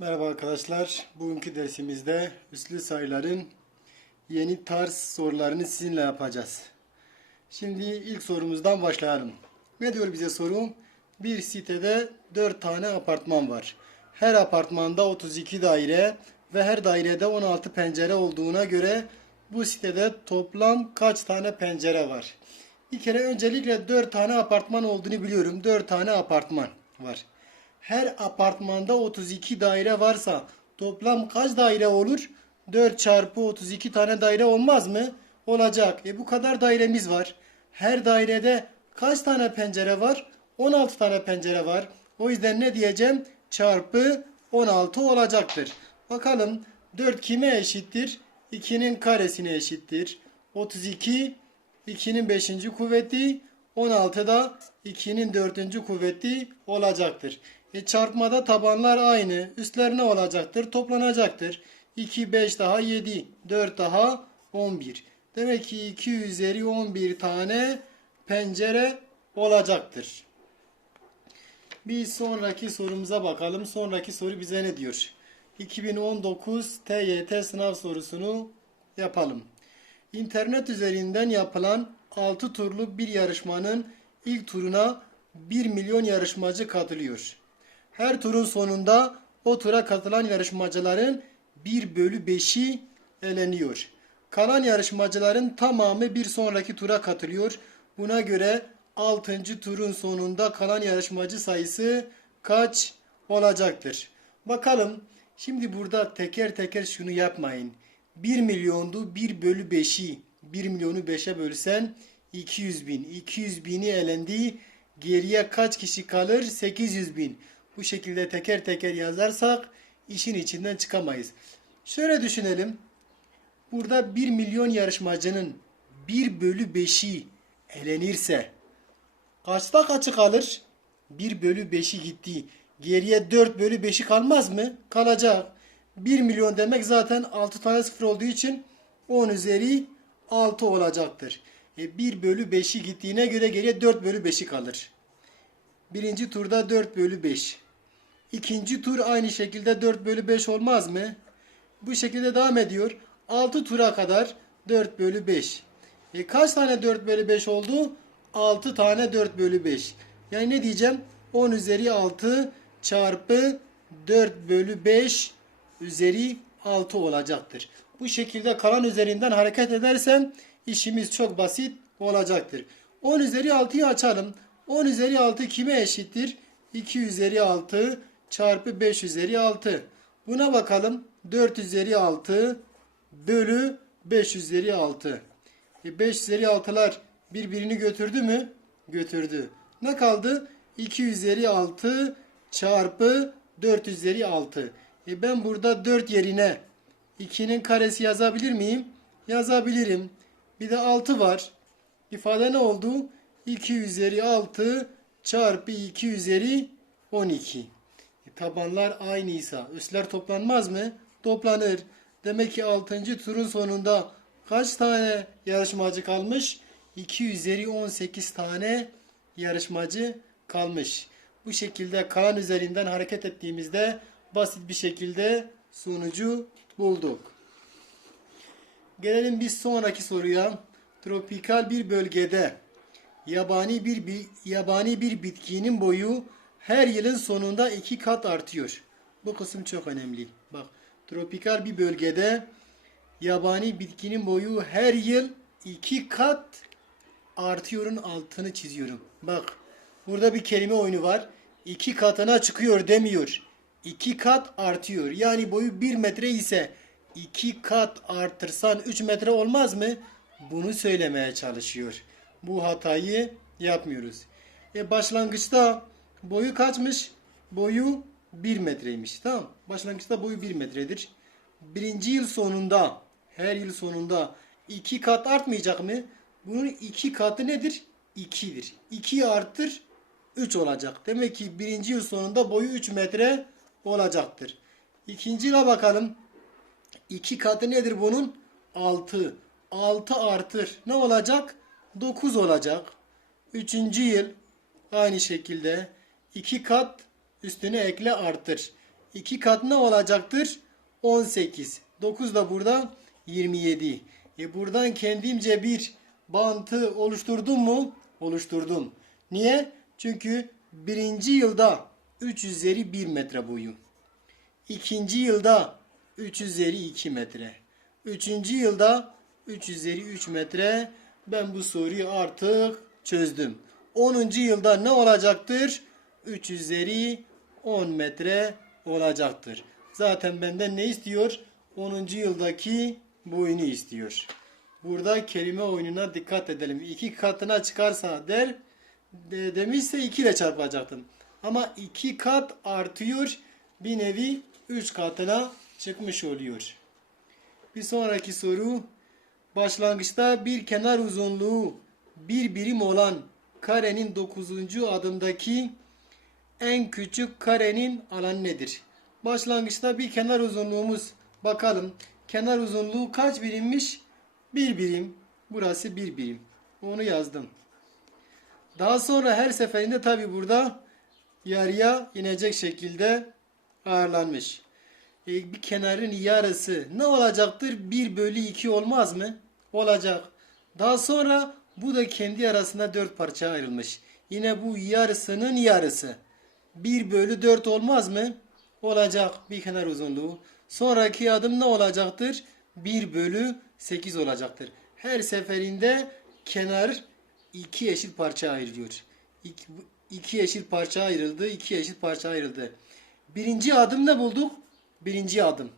Merhaba arkadaşlar. Bugünkü dersimizde üslü sayıların yeni tarz sorularını sizinle yapacağız. Şimdi ilk sorumuzdan başlayalım. Ne diyor bize soru? Bir sitede 4 tane apartman var. Her apartmanda 32 daire ve her dairede 16 pencere olduğuna göre bu sitede toplam kaç tane pencere var? Bir kere öncelikle 4 tane apartman olduğunu biliyorum. 4 tane apartman var. Her apartmanda 32 daire varsa toplam kaç daire olur? 4 çarpı 32 tane daire olmaz mı? Olacak. E bu kadar dairemiz var. Her dairede kaç tane pencere var? 16 tane pencere var. O yüzden ne diyeceğim? Çarpı 16 olacaktır. Bakalım 4 kime eşittir? 2'nin karesine eşittir. 32 2'nin 5. kuvveti 16 da 2'nin 4. kuvveti olacaktır. E çarpmada tabanlar aynı. Üstler ne olacaktır? Toplanacaktır. 2, 5 daha 7, 4 daha 11. Demek ki 2 üzeri 11 tane pencere olacaktır. Bir sonraki sorumuza bakalım. Sonraki soru bize ne diyor? 2019 TYT sınav sorusunu yapalım. İnternet üzerinden yapılan 6 turlu bir yarışmanın ilk turuna 1 milyon yarışmacı katılıyor. Her turun sonunda o tura katılan yarışmacıların 1 bölü 5'i eleniyor. Kalan yarışmacıların tamamı bir sonraki tura katılıyor. Buna göre 6. turun sonunda kalan yarışmacı sayısı kaç olacaktır? Bakalım. Şimdi burada teker teker şunu yapmayın. 1 milyondu 1 bölü 5'i 1 milyonu 5'e bölsen 200 bin. 200 bini elendi. Geriye kaç kişi kalır? 800 bin. Bu şekilde teker teker yazarsak işin içinden çıkamayız. Şöyle düşünelim. Burada 1 milyon yarışmacının 1 bölü 5'i elenirse kaçta kaçı kalır? 1 bölü 5'i gitti. Geriye 4 bölü 5'i kalmaz mı? Kalacak. 1 milyon demek zaten 6 tane sıfır olduğu için 10 üzeri 6 olacaktır. E 1 bölü 5'i gittiğine göre geriye 4 bölü 5'i kalır. Birinci turda 4 bölü 5. İkinci tur aynı şekilde 4 bölü 5 olmaz mı? Bu şekilde devam ediyor. 6 tura kadar 4 bölü 5. E kaç tane 4 bölü 5 oldu? 6 tane 4 bölü 5. Yani ne diyeceğim? 10 üzeri 6 çarpı 4 bölü 5 üzeri 6 olacaktır. Bu şekilde kalan üzerinden hareket edersem işimiz çok basit olacaktır. 10 üzeri 6'yı açalım. 10 üzeri 6 kime eşittir? 2 üzeri 6 çarpı 5 üzeri 6. Buna bakalım. 4 üzeri 6 bölü 5 üzeri 6. E 5 üzeri 6'lar birbirini götürdü mü? Götürdü. Ne kaldı? 2 üzeri 6 çarpı 4 üzeri 6. E ben burada 4 yerine 2'nin karesi yazabilir miyim? Yazabilirim. Bir de 6 var. İfade ne oldu? 2 üzeri 6 çarpı 2 üzeri 12. E, tabanlar aynıysa üstler toplanmaz mı? Toplanır. Demek ki 6. turun sonunda kaç tane yarışmacı kalmış? 2 üzeri 18 tane yarışmacı kalmış. Bu şekilde kalan üzerinden hareket ettiğimizde basit bir şekilde sonucu bulduk. Gelelim bir sonraki soruya. Tropikal bir bölgede yabani bir bi- yabani bir bitkinin boyu her yılın sonunda iki kat artıyor. Bu kısım çok önemli. Bak, tropikal bir bölgede yabani bitkinin boyu her yıl iki kat artıyorun altını çiziyorum. Bak, burada bir kelime oyunu var. İki katına çıkıyor demiyor. İki kat artıyor. Yani boyu bir metre ise iki kat artırsan 3 metre olmaz mı? Bunu söylemeye çalışıyor. Bu hatayı yapmıyoruz. E başlangıçta boyu kaçmış? Boyu 1 metreymiş. Tamam. Başlangıçta boyu 1 metredir. Birinci yıl sonunda her yıl sonunda iki kat artmayacak mı? Bunun iki katı nedir? 2'dir. 2'yi arttır 3 olacak. Demek ki birinci yıl sonunda boyu 3 metre olacaktır. İkinci yıla bakalım. 2 katı nedir bunun? 6. 6 artır. Ne olacak? 9 olacak. Üçüncü yıl aynı şekilde 2 kat üstüne ekle artır. 2 kat ne olacaktır? 18. 9 da burada 27. E buradan kendimce bir bantı oluşturdum mu? Oluşturdum. Niye? Çünkü birinci yılda 3 üzeri 1 metre boyu. İkinci yılda 3 üzeri 2 metre. Üçüncü yılda 3 üzeri 3 metre. Ben bu soruyu artık çözdüm. 10. yılda ne olacaktır? 3 üzeri 10 metre olacaktır. Zaten benden ne istiyor? 10. yıldaki boyunu istiyor. Burada kelime oyununa dikkat edelim. İki katına çıkarsa der de, demişse 2 ile çarpacaktım. Ama 2 kat artıyor. Bir nevi 3 katına çıkmış oluyor. Bir sonraki soru. Başlangıçta bir kenar uzunluğu bir birim olan karenin 9. adımdaki en küçük karenin alanı nedir? Başlangıçta bir kenar uzunluğumuz bakalım. Kenar uzunluğu kaç birimmiş? Bir birim. Burası bir birim. Onu yazdım. Daha sonra her seferinde tabi burada yarıya inecek şekilde ayarlanmış. E, bir kenarın yarısı ne olacaktır? 1 bölü 2 olmaz mı? Olacak. Daha sonra bu da kendi arasında 4 parçaya ayrılmış. Yine bu yarısının yarısı. 1 bölü 4 olmaz mı? Olacak bir kenar uzunluğu. Sonraki adım ne olacaktır? 1 bölü 8 olacaktır. Her seferinde kenar iki eşit parça ayrılıyor. İki, eşit parça ayrıldı, iki eşit parça ayrıldı. Birinci adım ne bulduk? Birinci adım.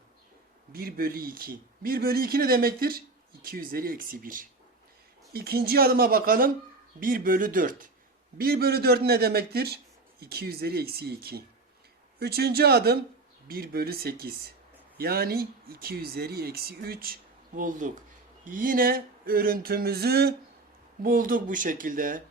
1 bölü 2. 1 bölü 2 ne demektir? 2 üzeri eksi 1. İkinci adıma bakalım. 1 bölü 4. 1 bölü 4 ne demektir? 2 üzeri eksi 2. Üçüncü adım 1 bölü 8. Yani 2 üzeri eksi 3 bulduk. Yine örüntümüzü bulduk bu şekilde.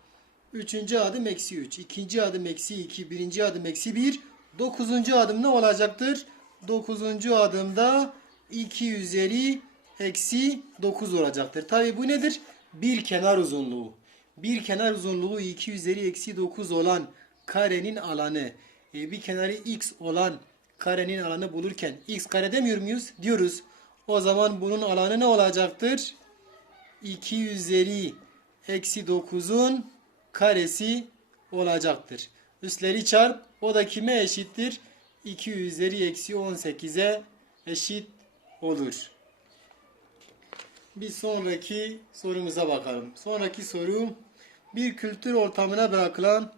Üçüncü adım eksi 3. ikinci adım eksi 2. Birinci adım eksi 1. Dokuzuncu adım ne olacaktır? Dokuzuncu adımda 2 üzeri eksi 9 olacaktır. Tabi bu nedir? Bir kenar uzunluğu. Bir kenar uzunluğu 2 üzeri eksi 9 olan karenin alanı. E, bir kenarı x olan karenin alanı bulurken x kare demiyor muyuz? Diyoruz. O zaman bunun alanı ne olacaktır? 2 üzeri eksi 9'un karesi olacaktır. Üstleri çarp o da kime eşittir? 2 üzeri eksi 18'e eşit olur. Bir sonraki sorumuza bakalım. Sonraki soru bir kültür ortamına bırakılan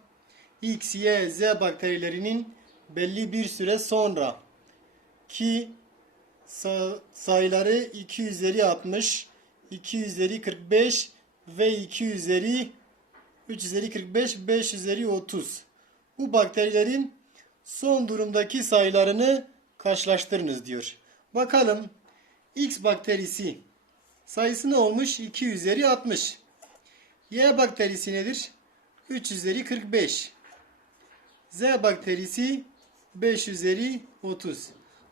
X, Y, Z bakterilerinin belli bir süre sonra ki sa- sayıları 2 üzeri 60, 2 üzeri 45 ve 2 üzeri 3 üzeri 45, 5 üzeri 30. Bu bakterilerin son durumdaki sayılarını karşılaştırınız diyor. Bakalım X bakterisi sayısı ne olmuş? 2 üzeri 60. Y bakterisi nedir? 3 üzeri 45. Z bakterisi 5 üzeri 30.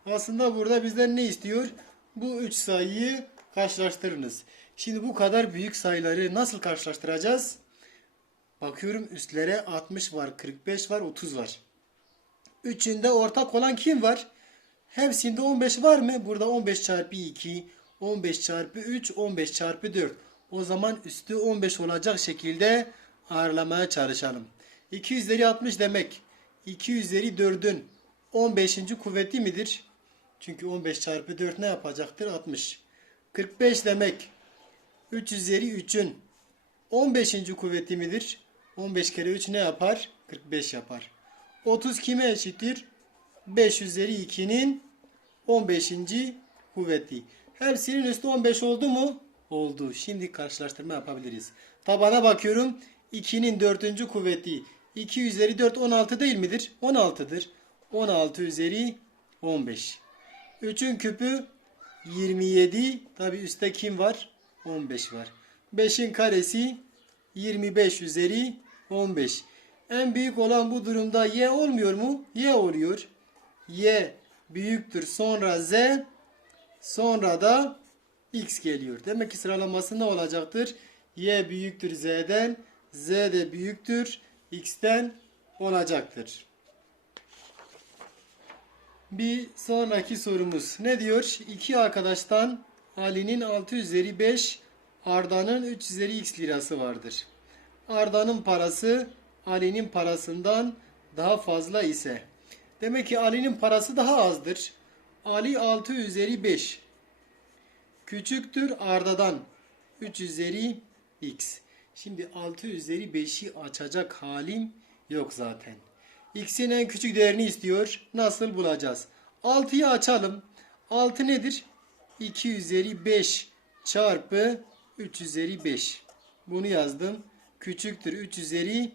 Aslında burada bizden ne istiyor? Bu 3 sayıyı karşılaştırınız. Şimdi bu kadar büyük sayıları nasıl karşılaştıracağız? Bakıyorum üstlere 60 var, 45 var, 30 var. Üçünde ortak olan kim var? Hepsinde 15 var mı? Burada 15 çarpı 2, 15 çarpı 3, 15 çarpı 4. O zaman üstü 15 olacak şekilde ağırlamaya çalışalım. 2 üzeri 60 demek 2 üzeri 4'ün 15. kuvveti midir? Çünkü 15 çarpı 4 ne yapacaktır? 60. 45 demek 3 üzeri 3'ün 15. kuvveti midir? 15 kere 3 ne yapar? 45 yapar. 30 kime eşittir? 5 üzeri 2'nin 15. kuvveti. Hepsinin üstü 15 oldu mu? Oldu. Şimdi karşılaştırma yapabiliriz. Tabana bakıyorum. 2'nin 4. kuvveti. 2 üzeri 4 16 değil midir? 16'dır. 16 üzeri 15. 3'ün küpü 27. Tabi üstte kim var? 15 var. 5'in karesi 25 üzeri 15. En büyük olan bu durumda y olmuyor mu? Y oluyor. Y büyüktür sonra z sonra da x geliyor. Demek ki sıralaması ne olacaktır? Y büyüktür z'den z de büyüktür x'ten olacaktır. Bir sonraki sorumuz. Ne diyor? İki arkadaştan Ali'nin 6 üzeri 5, Arda'nın 3 üzeri x lirası vardır. Arda'nın parası Ali'nin parasından daha fazla ise. Demek ki Ali'nin parası daha azdır. Ali 6 üzeri 5 küçüktür Arda'dan 3 üzeri x. Şimdi 6 üzeri 5'i açacak halim yok zaten. X'in en küçük değerini istiyor. Nasıl bulacağız? 6'yı açalım. 6 nedir? 2 üzeri 5 çarpı 3 üzeri 5. Bunu yazdım. Küçüktür 3 üzeri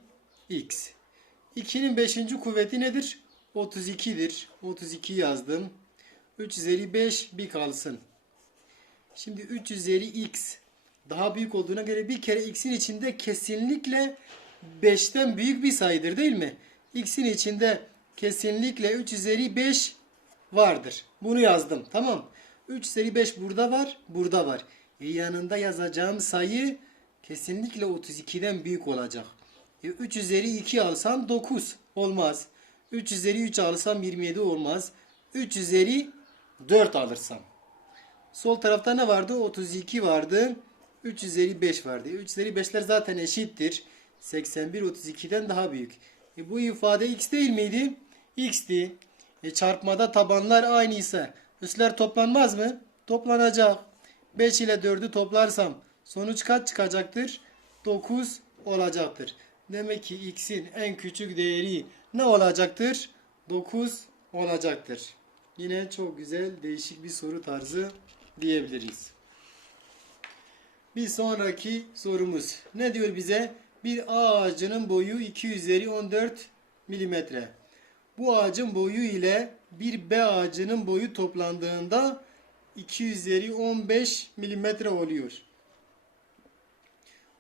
x. 2'nin 5. kuvveti nedir? 32'dir. 32 yazdım. 3 üzeri 5 bir kalsın. Şimdi 3 üzeri x daha büyük olduğuna göre bir kere x'in içinde kesinlikle 5'ten büyük bir sayıdır değil mi? x'in içinde kesinlikle 3 üzeri 5 vardır. Bunu yazdım. Tamam. 3 üzeri 5 burada var, burada var. E yanında yazacağım sayı kesinlikle 32'den büyük olacak. E 3 üzeri 2 alsam 9 olmaz. 3 üzeri 3 alsam 27 olmaz. 3 üzeri 4 alırsam. Sol tarafta ne vardı? 32 vardı. 3 üzeri 5 vardı. 3 üzeri 5'ler zaten eşittir. 81 32'den daha büyük. E bu ifade x değil miydi? x'ti. E çarpmada tabanlar aynı ise üstler toplanmaz mı? Toplanacak. 5 ile 4'ü toplarsam sonuç kaç çıkacaktır? 9 olacaktır. Demek ki x'in en küçük değeri ne olacaktır? 9 olacaktır. Yine çok güzel değişik bir soru tarzı diyebiliriz. Bir sonraki sorumuz. Ne diyor bize? Bir ağacının boyu 2 üzeri 14 milimetre. Bu ağacın boyu ile bir B ağacının boyu toplandığında 2 üzeri 15 milimetre oluyor.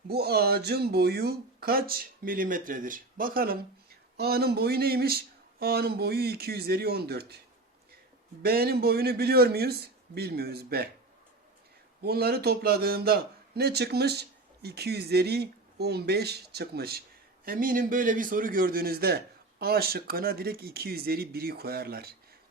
Bu ağacın boyu kaç milimetredir? Bakalım. A'nın boyu neymiş? A'nın boyu 2 üzeri 14. B'nin boyunu biliyor muyuz? Bilmiyoruz B. Bunları topladığında ne çıkmış? 2 üzeri 15 çıkmış. Eminim böyle bir soru gördüğünüzde A şıkkına direkt 2 üzeri 1'i koyarlar.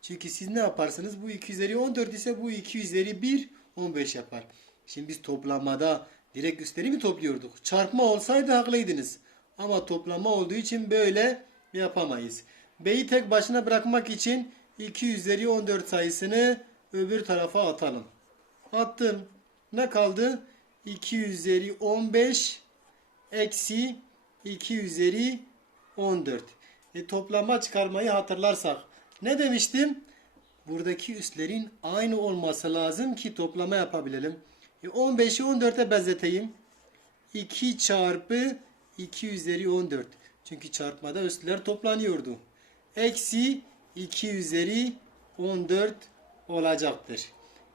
Çünkü siz ne yaparsınız? Bu 2 üzeri 14 ise bu 2 üzeri 1 15 yapar. Şimdi biz toplamada direkt üstleri mi topluyorduk? Çarpma olsaydı haklıydınız. Ama toplama olduğu için böyle yapamayız. B'yi tek başına bırakmak için 2 üzeri 14 sayısını öbür tarafa atalım. Attım. Ne kaldı? 2 üzeri 15 eksi 2 üzeri 14. E, toplama çıkarmayı hatırlarsak ne demiştim? Buradaki üslerin aynı olması lazım ki toplama yapabilelim. E, 15'i 14'e benzeteyim. 2 çarpı 2 üzeri 14. Çünkü çarpmada üstler toplanıyordu. Eksi 2 üzeri 14 olacaktır.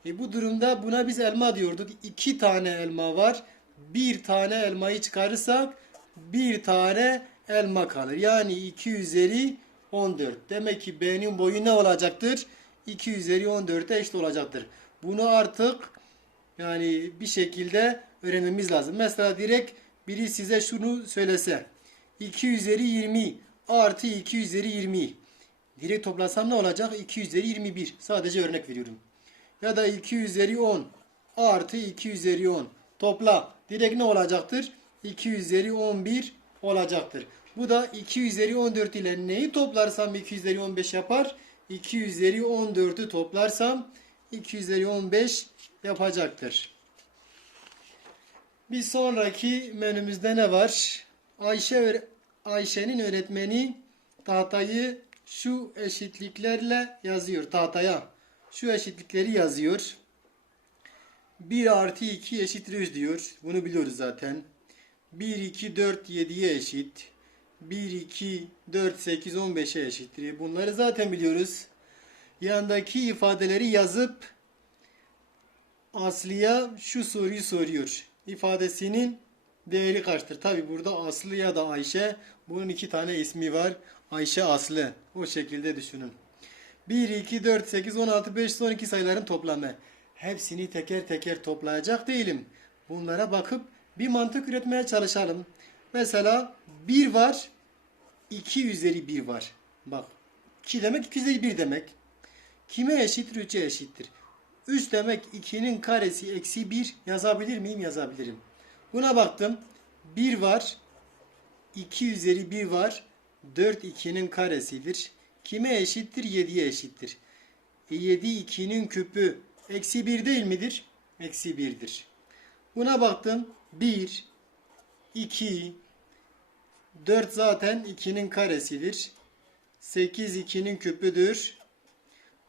E bu durumda buna biz elma diyorduk. 2 tane elma var. Bir tane elmayı çıkarırsak bir tane elma kalır. Yani 2 üzeri 14. Demek ki B'nin boyu ne olacaktır? 2 üzeri 14'e eşit olacaktır. Bunu artık yani bir şekilde öğrenmemiz lazım. Mesela direkt biri size şunu söylese. 2 üzeri 20 artı 2 üzeri 20. Direkt toplasam ne olacak? 2 üzeri 21. Sadece örnek veriyorum. Ya da 2 üzeri 10 artı 2 üzeri 10. Topla. Direkt ne olacaktır? 2 üzeri 11 olacaktır. Bu da 2 üzeri 14 ile neyi toplarsam 2 üzeri 15 yapar? 2 üzeri 14'ü toplarsam 2 üzeri 15 yapacaktır. Bir sonraki menümüzde ne var? Ayşe Ayşe'nin öğretmeni tahtayı şu eşitliklerle yazıyor tahtaya. Şu eşitlikleri yazıyor. 1 artı 2 eşittir 3 diyor. Bunu biliyoruz zaten. 1, 2, 4, 7'ye eşit. 1, 2, 4, 8, 15'e eşittir. Bunları zaten biliyoruz. Yandaki ifadeleri yazıp Aslı'ya şu soruyu soruyor. İfadesinin değeri kaçtır? Tabi burada Aslı ya da Ayşe. Bunun iki tane ismi var. Ayşe Aslı. O şekilde düşünün. 1, 2, 4, 8, 16, 5, son iki sayıların toplamı. Hepsini teker teker toplayacak değilim. Bunlara bakıp bir mantık üretmeye çalışalım. Mesela 1 var, 2 üzeri 1 var. Bak 2 demek 2 üzeri 1 demek. kime eşittir? 3'e eşittir. 3 demek 2'nin karesi eksi 1 yazabilir miyim? Yazabilirim. Buna baktım. 1 var. 2 üzeri 1 var. 4 2'nin karesidir. Kime eşittir? 7'ye eşittir. E 7 2'nin küpü eksi 1 değil midir? Eksi 1'dir. Buna baktım. 1, 2, 4 zaten 2'nin karesidir. 8 2'nin küpüdür.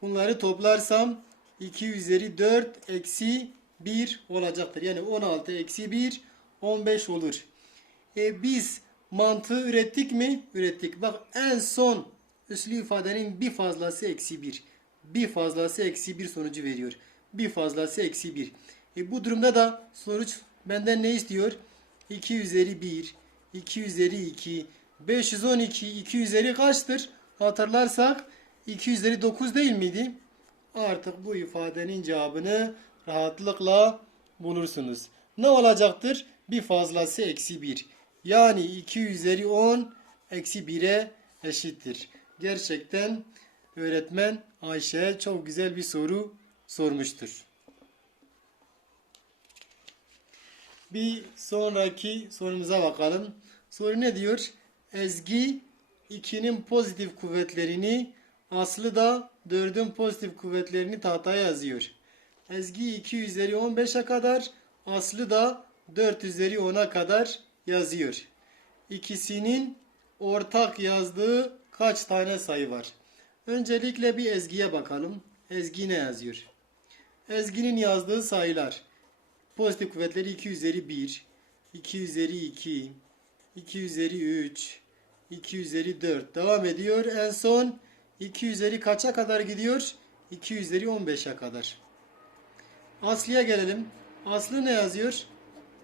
Bunları toplarsam 2 üzeri 4 eksi 1 olacaktır. Yani 16 eksi 1 15 olur. E biz mantığı ürettik mi? Ürettik. Bak en son üslü ifadenin bir fazlası eksi 1. Bir fazlası eksi 1 sonucu veriyor. Bir fazlası eksi 1. E bu durumda da sonuç benden ne istiyor? 2 üzeri 1, 2 üzeri 2, 512, 2 üzeri kaçtır? Hatırlarsak 2 üzeri 9 değil miydi? Artık bu ifadenin cevabını rahatlıkla bulursunuz. Ne olacaktır? Bir fazlası eksi 1. Yani 2 üzeri 10 eksi 1'e eşittir. Gerçekten öğretmen Ayşe'ye çok güzel bir soru sormuştur. Bir sonraki sorumuza bakalım. Soru ne diyor? Ezgi 2'nin pozitif kuvvetlerini Aslı da 4'ün pozitif kuvvetlerini tahtaya yazıyor. Ezgi 2 üzeri 15'e kadar Aslı da 4 üzeri 10'a kadar yazıyor. İkisinin ortak yazdığı kaç tane sayı var? Öncelikle bir Ezgi'ye bakalım. Ezgi ne yazıyor? Ezgi'nin yazdığı sayılar. Pozitif kuvvetleri 2 üzeri 1, 2 üzeri 2, 2 üzeri 3, 2 üzeri 4. Devam ediyor. En son 2 üzeri kaça kadar gidiyor? 2 üzeri 15'e kadar. Aslı'ya gelelim. Aslı ne yazıyor?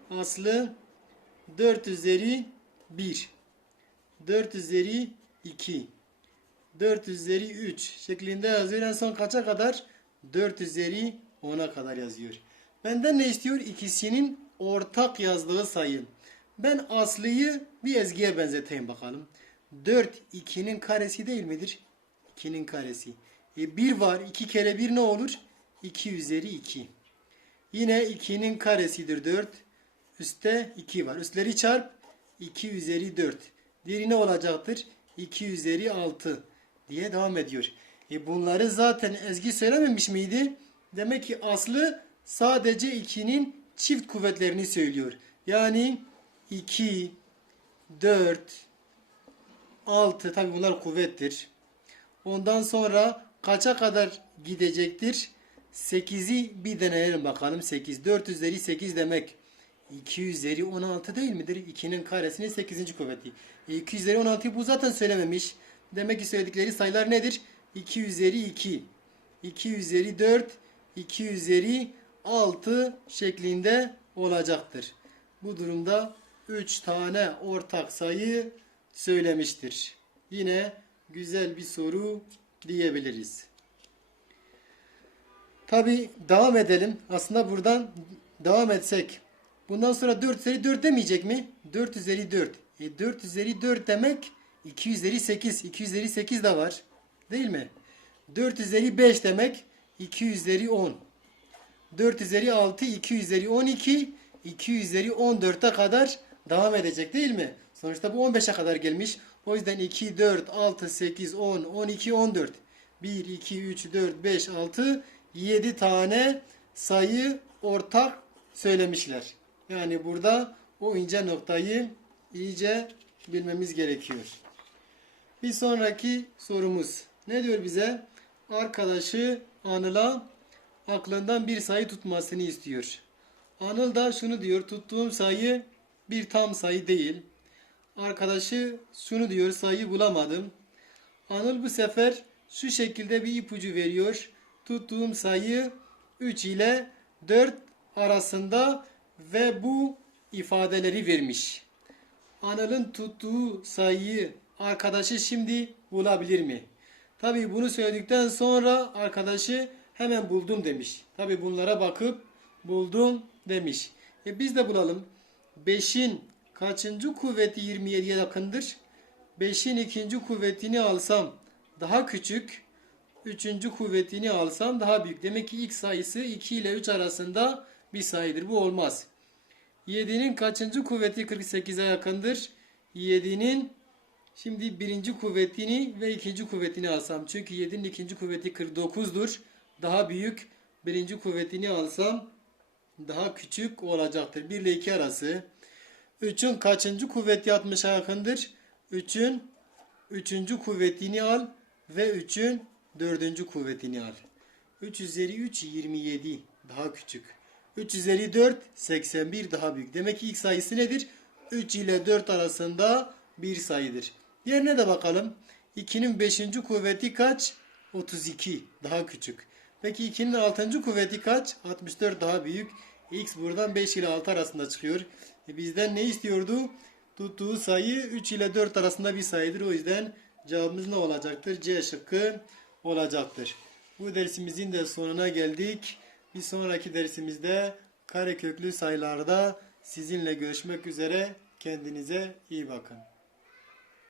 Aslı 4 üzeri 1, 4 üzeri 2, 4 üzeri 3 şeklinde yazıyor. En son kaça kadar? 4 üzeri 10'a kadar yazıyor. Benden ne istiyor? İkisinin ortak yazdığı sayı. Ben Aslı'yı bir ezgiye benzeteyim bakalım. 4 2'nin karesi değil midir? 2'nin karesi. E 1 var. 2 kere 1 ne olur? 2 üzeri 2. Yine 2'nin karesidir 4. Üste 2 var. Üstleri çarp 2 üzeri 4. Diğeri ne olacaktır? 2 üzeri 6 diye devam ediyor. E bunları zaten Ezgi söylememiş miydi? Demek ki aslı sadece 2'nin çift kuvvetlerini söylüyor. Yani 2, 4, 6 tabi bunlar kuvvettir. Ondan sonra kaça kadar gidecektir? 8'i bir deneyelim bakalım. 8. 4 üzeri 8 demek. 2 üzeri 16 değil midir? 2'nin karesinin 8. kuvveti. E 2 üzeri 16'yı bu zaten söylememiş. Demek ki söyledikleri sayılar nedir? 2 üzeri 2. 2 üzeri 4. 2 üzeri 6 şeklinde olacaktır. Bu durumda 3 tane ortak sayı söylemiştir. Yine güzel bir soru diyebiliriz. Tabi devam edelim. Aslında buradan devam etsek. Bundan sonra 4 üzeri 4 demeyecek mi? 4 üzeri 4. E 4 üzeri 4 demek 2 üzeri 8. 2 üzeri 8 de var. Değil mi? 4 üzeri 5 demek 2 üzeri 10. 4 üzeri 6, 2 üzeri 12, 2 üzeri 14'e kadar devam edecek değil mi? Sonuçta bu 15'e kadar gelmiş. O yüzden 2, 4, 6, 8, 10, 12, 14. 1, 2, 3, 4, 5, 6, 7 tane sayı ortak söylemişler. Yani burada o ince noktayı iyice bilmemiz gerekiyor. Bir sonraki sorumuz. Ne diyor bize? Arkadaşı Anıl'a aklından bir sayı tutmasını istiyor. Anıl da şunu diyor. Tuttuğum sayı bir tam sayı değil. Arkadaşı şunu diyor. Sayı bulamadım. Anıl bu sefer şu şekilde bir ipucu veriyor. Tuttuğum sayı 3 ile 4 arasında ve bu ifadeleri vermiş. Anıl'ın tuttuğu sayıyı arkadaşı şimdi bulabilir mi? Tabi bunu söyledikten sonra arkadaşı hemen buldum demiş. Tabi bunlara bakıp buldum demiş. E biz de bulalım. 5'in kaçıncı kuvveti 27'ye yakındır? 5'in ikinci kuvvetini alsam daha küçük. üçüncü kuvvetini alsam daha büyük. Demek ki x sayısı 2 ile 3 arasında bir sayıdır. Bu olmaz. 7'nin kaçıncı kuvveti 48'e yakındır? 7'nin şimdi birinci kuvvetini ve ikinci kuvvetini alsam. Çünkü 7'nin ikinci kuvveti 49'dur. Daha büyük. Birinci kuvvetini alsam daha küçük olacaktır. 1 ile 2 arası. 3'ün kaçıncı kuvveti 60'a yakındır? 3'ün üçüncü kuvvetini al ve 3'ün dördüncü kuvvetini al. 3 üzeri 3 27 daha küçük. 3 üzeri 4 81 daha büyük. Demek ki ilk sayısı nedir? 3 ile 4 arasında bir sayıdır. Diğerine de bakalım. 2'nin 5. kuvveti kaç? 32 daha küçük. Peki 2'nin 6. kuvveti kaç? 64 daha büyük. X buradan 5 ile 6 arasında çıkıyor. E bizden ne istiyordu? Tuttuğu sayı 3 ile 4 arasında bir sayıdır. O yüzden cevabımız ne olacaktır? C şıkkı olacaktır. Bu dersimizin de sonuna geldik. Bir sonraki dersimizde kareköklü sayılarda sizinle görüşmek üzere. Kendinize iyi bakın.